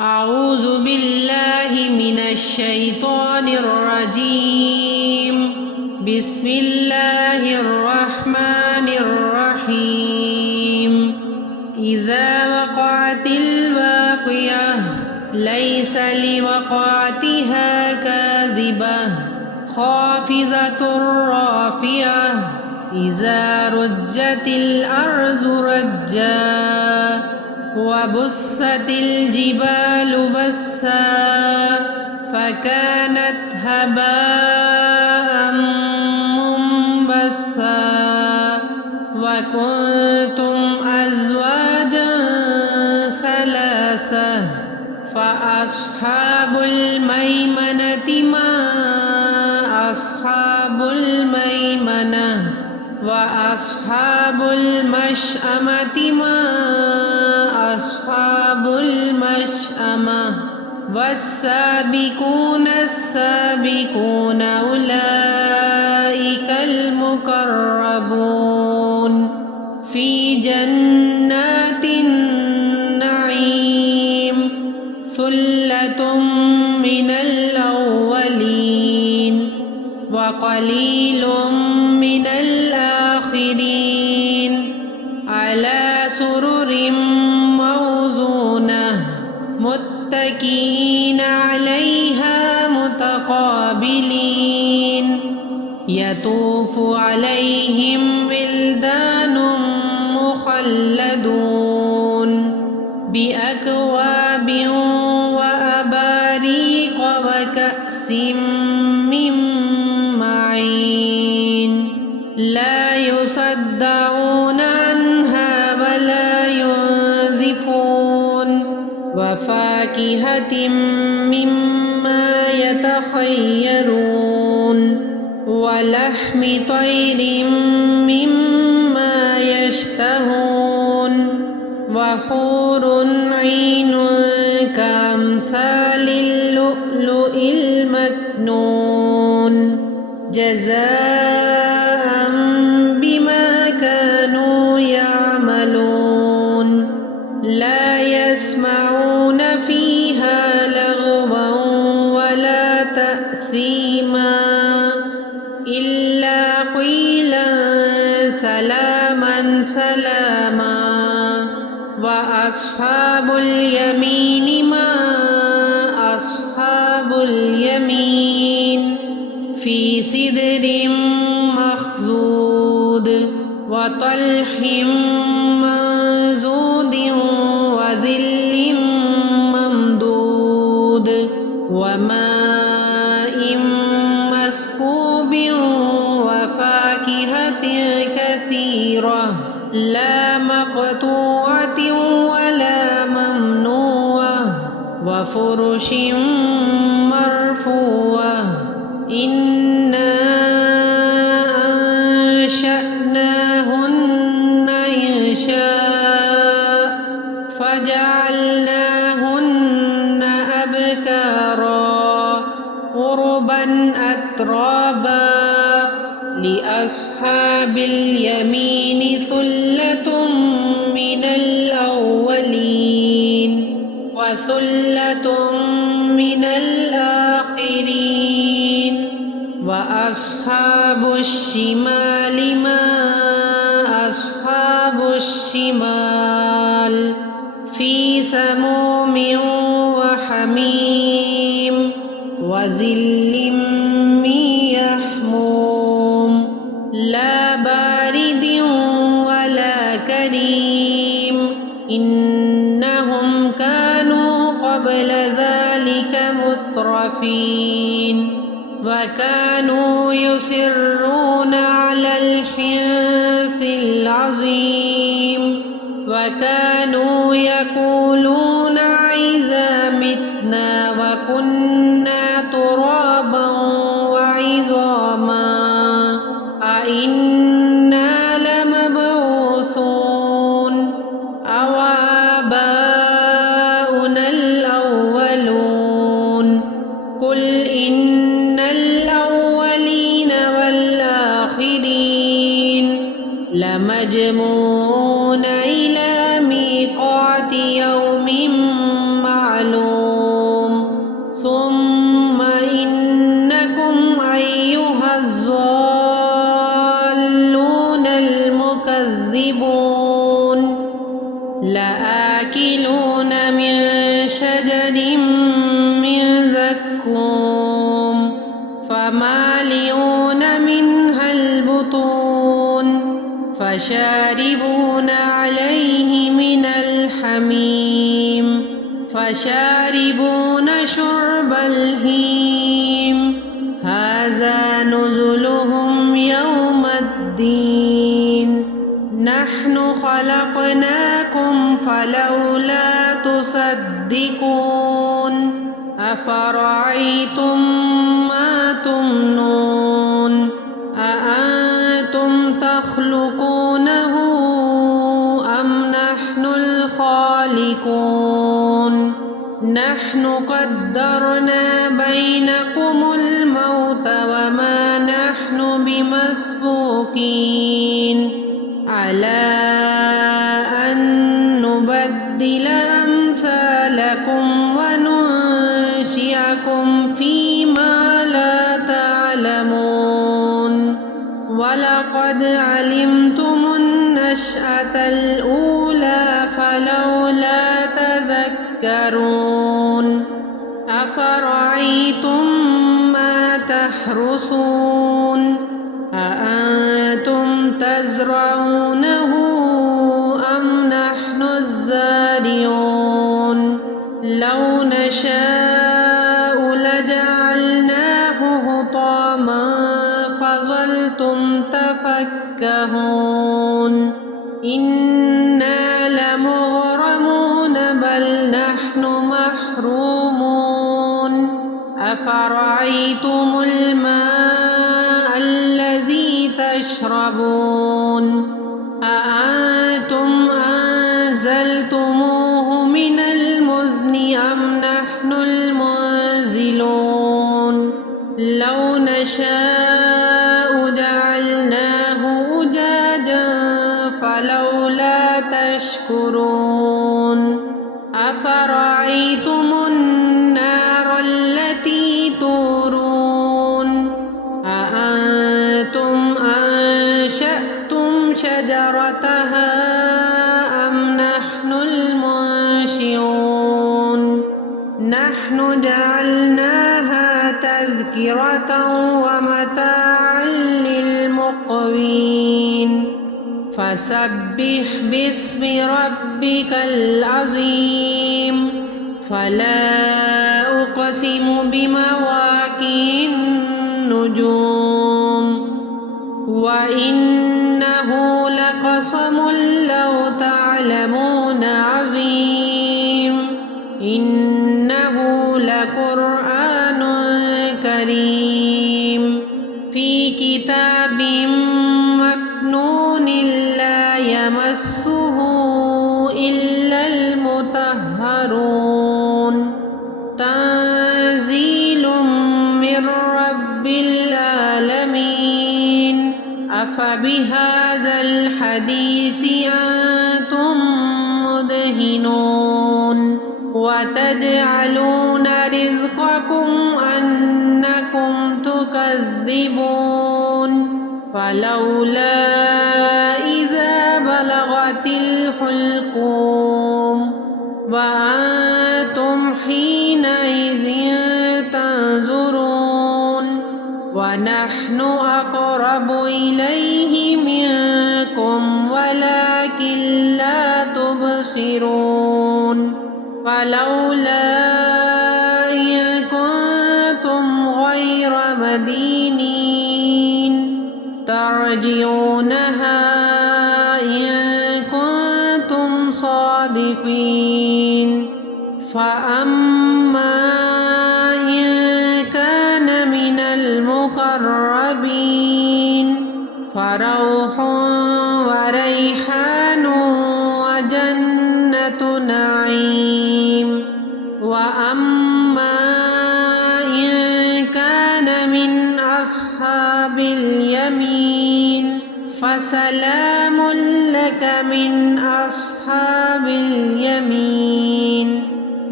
أعوذ بالله من الشيطان الرجيم. بسم الله الرحمن الرحيم. إذا وقعت الواقعة ليس لوقعتها كاذبة خافضة رافعة إذا رجت الأرض رجا وبست الجبال بسا فكانت هباء منبثا وكنتم أزواجا ثلاثة فأصحاب الميمنة ما أصحاب الميمنة وأصحاب المشأمة ما أصحاب المشأمة والسابقون السابقون أولئك المقربون في جنات النعيم ثلة من الأولين وقليل من الآخرين على سرر موزونة متكئين عليها متقابلين يطوف عليهم ولدان مخلدون بأكواب وأباريق وكأس من معين لا يصدعون عنها ولا ينزفون وفاكهة مما يتخيرون ولحم طير مما يشتهون وحور عين كأمثال اللؤلؤ المكنون جزاء بما كانوا يعملون لا يسمعون فيها لغوا ولا تأثيما إلا قيلا سلاما سلاما وأصحاب اليمين ما أصحاب اليمين في سدر مخضود وطلح منضود وظل ممدود وماء مسكوب وفاكهة كثيرة لا مقطوعة ولا ممنوعة وفرش مرفوعة إنا أنشأناهن إنشاء فجعلناهن أبكارا عربا أترابا لأصحاب اليمين ثلة من الأولين وثلة من الآخرين وأصحاب الشمال ما أصحاب الشمال في سموم وحميم وظل من يحموم لا بارد ولا كريم إنهم كانوا قبل ذلك مترفين وكانوا يصرون على الحنث العظيم وكانوا يقولون أإذا متنا وكنا ترابا وعظاما أإنا لمبعوثون أو آباؤنا الأولون قل إن الأولين والآخرين لمجموعون إلى ميقات يوم من زكوم فمالئون منها البطون فشاربون عليه من الحميم فشاربون شرب الهيم هذا نزلهم يوم الدين نحن خلقناكم فلولا تصدقون أفرأيتم ما تمنون أأنتم تخلقونه أم نحن الخالقون نحن قدرنا بينكم الموت وما نحن بمسبوقين على أن نبدل أمثالكم وننشئكم فيما لا تعلمون ولقد علمتم النشأة الأولى فلولا تذكرون أفرأيتم ما تحرثون أأنتم تزرعونه أم نحن الزارعون لو نشاء لجعلناه حطاما فظلتم تفكهون إنا لمغرمون بل نحن محرومون أفرأيتم الماء الذي تشربون أأنتم أنزلتموه من المزن أم نحن المنزلون لو نشاء جعلناه أجاجا فلولا تشكرون أفرأيتم النار التي تورون أأنتم أنشأتم شجرتها أم نحن المنشئون نحن جعلناها تذكرة ومتاعا للمقوين فسبح باسم ربك العظيم فلا أقسم بمواقع النجوم وإنه لقسم لو تعلمون عظيم إنه لقرآن كريم في كتاب مكنون لا يمسه إلا المطهرون تنزيل من رب العالمين أفبهذا الحديث أنتم مدهنون وتجعلون رزقكم أنكم تكذبون فلولا إذا بلغت الحلقوم وأنتم حينئذ تنظرون ونحن أقرب إليه منكم ولكن لا تبصرون فلولا إن كنتم غير مدينين ترجعونها إن كنتم صادقين فأما إن كان من المقربين فروح وريحان وجنة نعيم وأما إن كان من أصحاب اليمين فسلام لك من أصحاب اليمين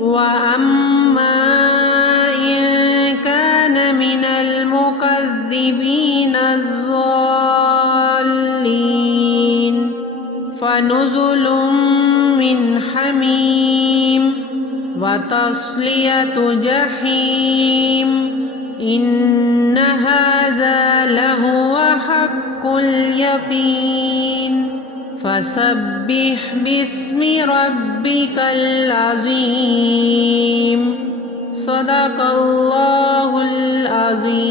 وأما إن كان من المكذبين الضالين فنزل من حميم وتصلية جحيم إن هذا لهو حق اليقين فسبح باسم ربك العظيم صدق الله العظيم